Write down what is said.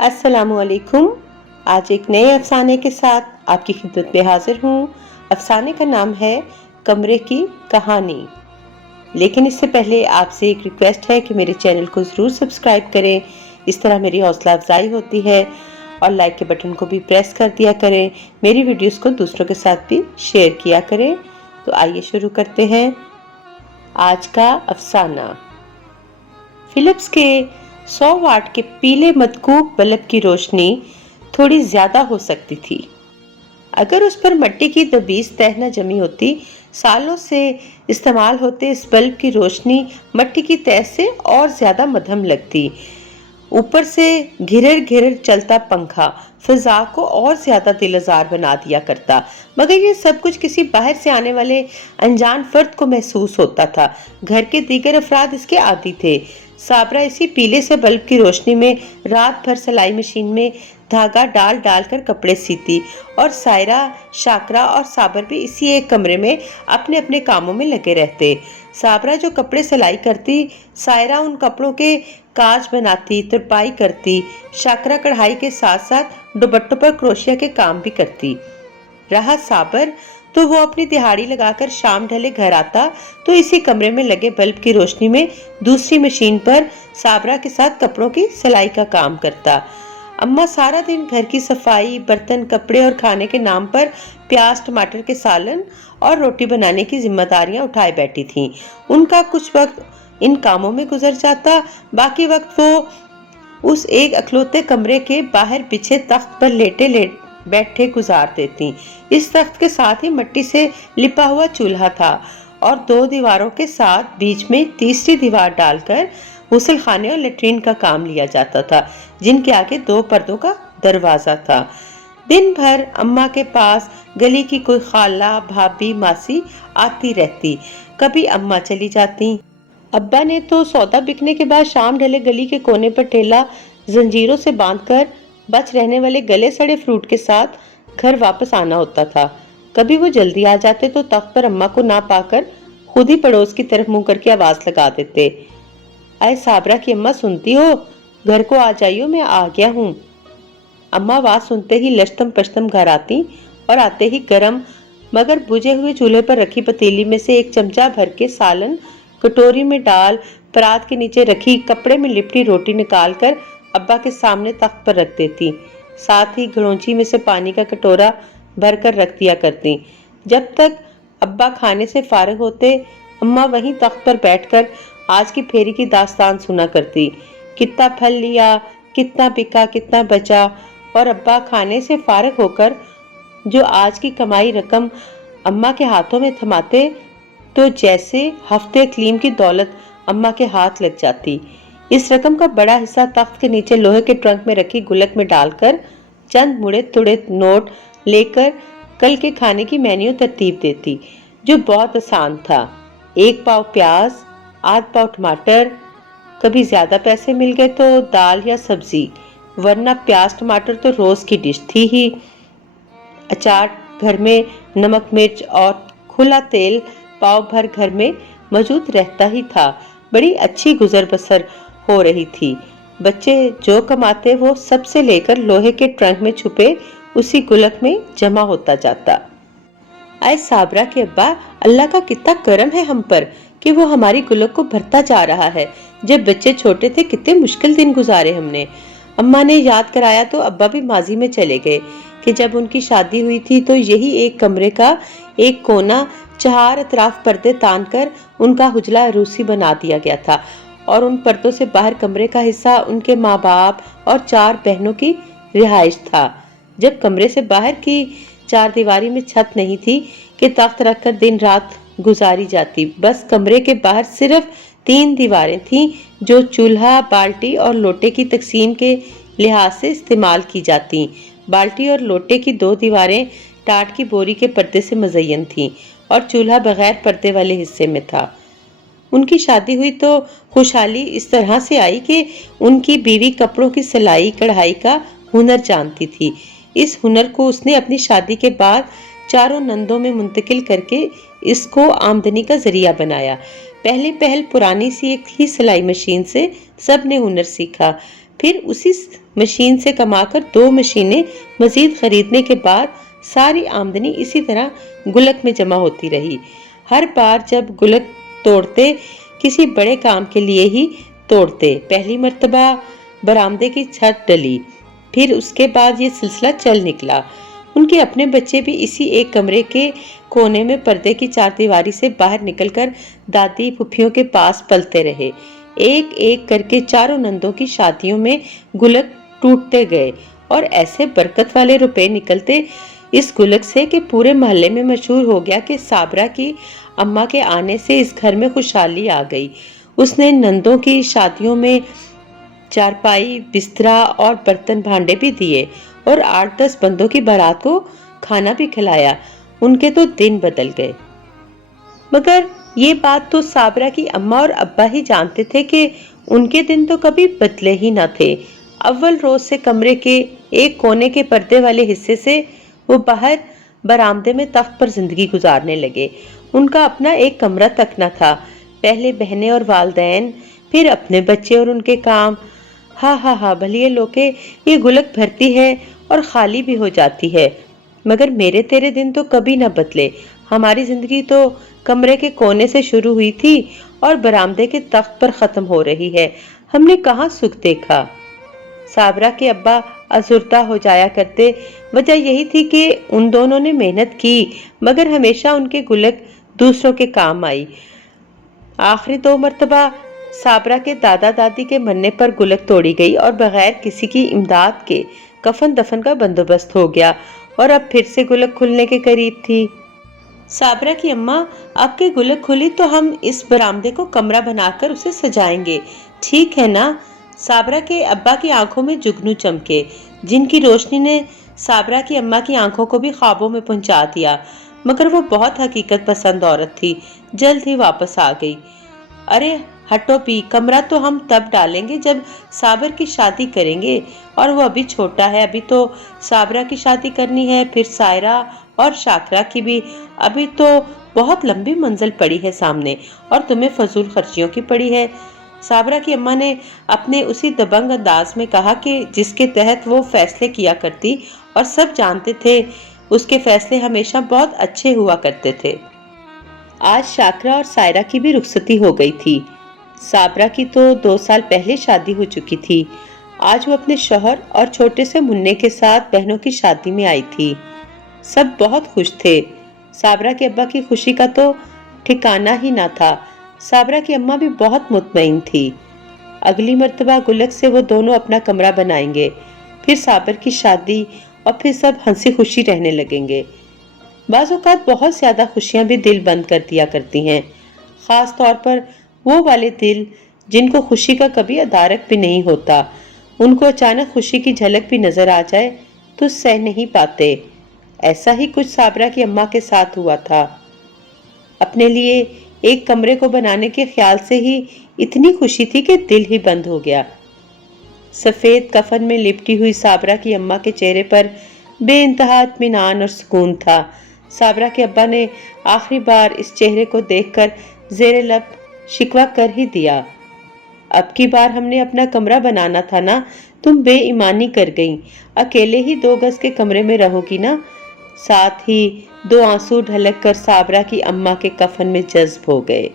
अस्सलाम वालेकुम। आज एक नए अफसाने के साथ आपकी खिदमत में हाजिर हूँ। अफसाने का नाम है कमरे की कहानी। लेकिन इससे पहले आपसे एक रिक्वेस्ट है कि मेरे चैनल को ज़रूर सब्सक्राइब करें। इस तरह मेरी हौसला अफजाई होती है। और लाइक के बटन को भी प्रेस कर दिया करें। मेरी वीडियोस को दूसरों के साथ भी शेयर किया करें। तो आइए शुरू करते हैं आज का अफसाना। फिलिप्स के 100 वाट के पीले मदकूक बल्ब की रोशनी थोड़ी ज्यादा हो सकती थी अगर उस पर मिट्टी की दबीज तह न जमी होती। सालों से इस्तेमाल होते इस बल्ब की रोशनी मिट्टी की तह से और ज्यादा मध्यम लगती। ऊपर से घिरर घिरर चलता पंखा फिजा को और ज्यादा दिलजार बना दिया करता। मगर ये सब कुछ किसी बाहर से आने वाले अनजान फर्द को महसूस होता था। घर के दीगर अफराद इसके आदी थे। साबरा इसी पीले से बल्ब की रोशनी में रात भर सिलाई मशीन में धागा डाल डाल कर कपड़े सीती और सायरा, शाकरा और साबर भी इसी एक कमरे में अपने अपने कामों में लगे रहते। साबरा जो कपड़े सिलाई करती, सायरा उन कपड़ों के काज बनाती, तुरपाई करती। शाकरा कढ़ाई के साथ साथ दुपट्टों पर क्रोशिया के काम भी करती। रहा साबर तो वो अपनी दिहाड़ी लगाकर शाम ढले घर आता तो इसी कमरे में लगे बल्ब की रोशनी में दूसरी मशीन पर साबरा के साथ कपड़ों की सिलाई का काम करता। अम्मा सारा दिन घर की सफाई, बर्तन, कपड़े और खाने के नाम पर प्याज टमाटर के सालन और रोटी बनाने की जिम्मेदारियां उठाए बैठी थीं। उनका कुछ वक्त इन कामों में गुजर जाता, बाकी वक्त वो उस एक अखलौते कमरे के बाहर बिछे तख्त पर लेटे बैठे गुजार देती। इस तख्त के साथ ही मिट्टी से लिपा हुआ चूल्हा था और 2 दीवारों के साथ बीच में तीसरी दीवार डालकर गुसल खाने और लेट्रिन का काम लिया जाता था, जिनके आगे 2 पर्दों का दरवाजा था। दिन भर अम्मा के पास गली की कोई खाला, भाभी, मासी आती रहती। कभी अम्मा चली जाती। अब्बा ने तो सौदा बिकने के बाद शाम ढले गली के कोने पर ठेला जंजीरों से बांधकर बच रहने वाले गले सड़े फ्रूट के साथ घर वापस आना होता था। कभी वो जल्दी आ जाते तो तख्त पर अम्मा को ना पाकर खुद ही पड़ोस की तरफ मुंह करके आवाज लगा देते, अरे साबरा की अम्मा सुनती हो? घर को आ जाइयो, मैं आ गया हूँ। अम्मा आवाज सुनते ही लश्तम पश्तम घर आती और आते ही गरम मगर बुझे हुए चूल्हे पर रखी पतीली में से एक चमचा भर के सालन कटोरी में डाल परात के नीचे रखी कपड़े में लिपटी रोटी निकालकर अब्बा के सामने तख्त पर रख देती। साथ ही घड़ोंची में से पानी का कटोरा भर कर रख दिया करती। जब तक अब्बा खाने से फारिग होते, अम्मा वहीं तख्त पर बैठकर आज की फेरी की दास्तान सुना करती। कितना फल लिया, कितना बिका, कितना बचा। और अब्बा खाने से फारिग होकर जो आज की कमाई रकम अम्मा के हाथों में थमाते तो जैसे हफ्ते क्लीम की दौलत अम्मा के हाथ लग जाती। इस रकम का बड़ा हिस्सा तख्त के नीचे लोहे के ट्रंक में रखी गुलक में डालकर चंद मुड़े तुड़े नोट लेकर कल के खाने की मेन्यू तरतीब देती, जो बहुत आसान था। 1 पाव प्याज, आध पाव टमाटर, कभी ज्यादा पैसे मिल गए तो दाल या सब्जी, वरना प्याज टमाटर तो रोज की डिश थी ही। अचार घर में, नमक मिर्च और खुला तेल पाव भर घर में मौजूद रहता ही था। बड़ी अच्छी गुजर बसर हो रही थी। बच्चे जो कमाते वो सबसे लेकर लोहे के ट्रंक में छुपे उसी गुलक में जमा होता जाता। आए साबरा के अब्बा, अल्लाह का कितना करम है हम पर कि वो हमारी गुलक को भरता जा रहा है। जब बच्चे छोटे थे कितने मुश्किल दिन गुजारे हमने। अम्मा ने याद कराया तो अब्बा भी माजी में चले गए कि जब उनकी शादी हुई थी तो यही एक कमरे का एक कोना 4 अतराफ पर्दे तान कर उनका हुजला अरूसी बना दिया गया था और उन पर्दों से बाहर कमरे का हिस्सा उनके माँ बाप और 4 बहनों की रिहाइश था। जब कमरे से बाहर की 4 दीवारी में छत नहीं थी कि तख्त रखकर दिन रात गुजारी जाती। बस कमरे के बाहर सिर्फ 3 दीवारें थीं जो चूल्हा, बाल्टी और लोटे की तकसीम के लिहाज से इस्तेमाल की जाती। बाल्टी और लोटे की 2 दीवारें टाट की बोरी के पर्दे से मज़य्यन थीं और चूल्हा बगैर पर्दे वाले हिस्से में था। उनकी शादी हुई तो खुशहाली इस तरह से आई कि उनकी बीवी कपड़ों की सिलाई कढ़ाई का हुनर जानती थी। इस हुनर को उसने अपनी शादी के बाद 4 नंदों में मुंतकिल करके इसको आमदनी का जरिया बनाया। पहली पहल पुरानी सी एक ही सिलाई मशीन से सब ने हुनर सीखा। پھر اسی مشین سے کما کر 2 مشینیں مزید خریدنے کے بعد ساری آمدنی اسی طرح گلک میں جمع ہوتی رہی۔ ہر بار جب گلک توڑتے کسی بڑے کام کے لیے ہی توڑتے۔ پہلی مرتبہ برآمدے کی چھت ڈلی، پھر اس کے بعد یہ سلسلہ چل نکلا۔ ان کے اپنے بچے بھی اسی ایک کمرے کے کونے میں پردے کی چاردیواری سے باہر نکل کر دادی پھپھیوں کے پاس پلتے رہے۔ ایک ایک کر کے چاروں نندوں کی شادیوں میں گلک ٹوٹتے گئے اور ایسے برکت والے روپے نکلتے اس گلک سے کہ پورے محلے میں مشہور ہو گیا کہ صابرہ کی اماں کے آنے سے اس گھر میں خوشحالی آ گئی۔ اس نے نندوں کی شادیوں میں چارپائی، بسترا اور برتن بھانڈے بھی دیے اور 8-10 بندوں کی بارات کو کھانا بھی کھلایا۔ ان کے تو دن بدل گئے۔ مگر یہ بات تو صابرہ کی اماں اور ابا ہی جانتے تھے کہ ان کے دن تو کبھی بدلے ہی نہ تھے۔ اول روز سے کمرے کے ایک کونے کے پردے والے حصے سے وہ باہر برآمدے میں تخت پر زندگی گزارنے لگے۔ ان کا اپنا ایک کمرہ تک نہ تھا۔ پہلے بہنیں اور والدین، پھر اپنے بچے اور ان کے کام۔ ہاں بھلیے لوکے، یہ گلک بھرتی ہے اور خالی بھی ہو جاتی ہے، مگر میرے تیرے دن تو کبھی نہ بدلے۔ ہماری زندگی تو کمرے کے کونے سے شروع ہوئی تھی اور برآمدے کے تخت پر ختم ہو رہی ہے۔ ہم نے کہاں سکھ دیکھا؟ صابرہ کے ابا ازردہ ہو جایا کرتے۔ وجہ یہی تھی کہ ان دونوں نے محنت کی، مگر ہمیشہ ان کے گلک دوسروں کے کام آئی۔ آخری 2 مرتبہ صابرہ کے دادا دادی کے مرنے پر گلک توڑی گئی اور بغیر کسی کی امداد کے کفن دفن کا بندوبست ہو گیا اور اب پھر سے گلک کھلنے کے قریب تھی۔ صابرہ کی اماں، اب کے گلک کھلی تو ہم اس برآمدے کو کمرہ بنا کر اسے سجائیں گے، ٹھیک ہے نا؟ صابرہ کے ابا کی آنکھوں میں جگنو چمکے، جن کی روشنی نے صابرہ کی اماں کی آنکھوں کو بھی خوابوں میں پہنچا دیا، مگر وہ بہت حقیقت پسند عورت تھی، جلد ہی واپس آ گئی۔ ارے ہٹو پی، کمرہ تو ہم تب ڈالیں گے جب صابر کی شادی کریں گے، اور وہ ابھی چھوٹا ہے، ابھی تو صابرہ کی شادی کرنی ہے، پھر سائرہ اور شاکرہ کی بھی، ابھی تو بہت لمبی منزل پڑی ہے سامنے، اور تمہیں فضول خرچیوں کی پڑی ہے۔ صابرہ کی اماں نے اپنے اسی دبنگ انداز میں کہا کہ جس کے تحت وہ فیصلے کیا کرتی اور سب جانتے تھے اس کے فیصلے ہمیشہ بہت اچھے ہوا کرتے تھے۔ آج شاکرہ اور سائرہ کی بھی رخصتی ہو گئی تھی۔ صابرہ کی تو 2 سال پہلے شادی ہو چکی تھی۔ آج وہ اپنے شوہر اور چھوٹے سے منع کے ساتھ بہنوں کی شادی میں آئی تھی۔ سب بہت خوش تھے۔ صابرہ کے ابا کی خوشی کا تو ٹھکانہ ہی نہ تھا۔ صابرہ کی اماں بھی بہت مطمئن تھی۔ اگلی مرتبہ گلک سے وہ دونوں اپنا کمرہ بنائیں گے، پھر صابر کی شادی، اور پھر سب ہنسی خوشی رہنے لگیں گے۔ بعض اوقات بہت زیادہ خوشیاں بھی دل بند کر دیا کرتی ہیں، خاص طور پر وہ والے دل جن کو خوشی کا کبھی ادارک بھی نہیں ہوتا۔ ان کو اچانک خوشی کی جھلک بھی نظر آ جائے تو سہ نہیں پاتے۔ ایسا ہی کچھ صابرہ کی اماں کے ساتھ ہوا تھا۔ اپنے لیے ایک کمرے کو بنانے کے خیال سے ہی اتنی خوشی تھی کہ دل ہی بند ہو گیا۔ سفید کفن میں لپٹی ہوئی صابرہ کی اماں کے چہرے پر بے انتہا اطمینان اور سکون تھا۔ صابرہ کے ابا نے آخری بار اس چہرے کو دیکھ کر زیر لب شکوہ کر ہی دیا، اب کی بار ہم نے اپنا کمرہ بنانا تھا نا، تم بے ایمانی کر گئیں، اکیلے ہی 2 گز کے کمرے میں رہو گی نا۔ ساتھ ہی 2 آنسو ڈھلک کر صابرہ کی اماں کے کفن میں جذب ہو گئے۔